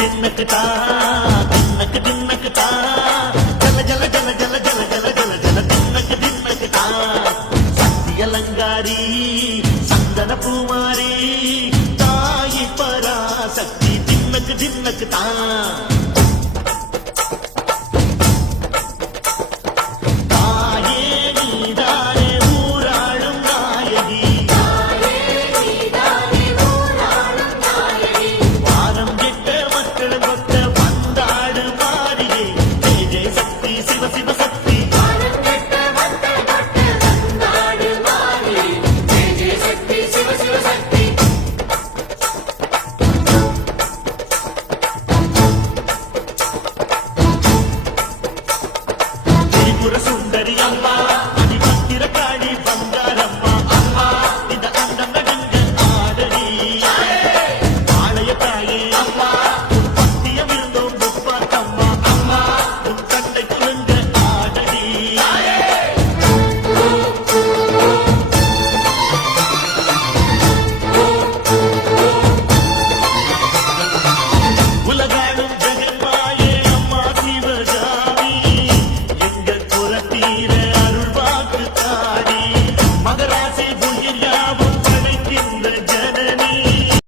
தின்னக்குதா தின்னக்குதா ஜல ஜல ஜல ஜல ஜல ஜல ஜல ஜல தின்னக்குதா சக்தி அலங்காரி சந்தன பூமாரி தாயி பராசக்தி தின்னக்குதா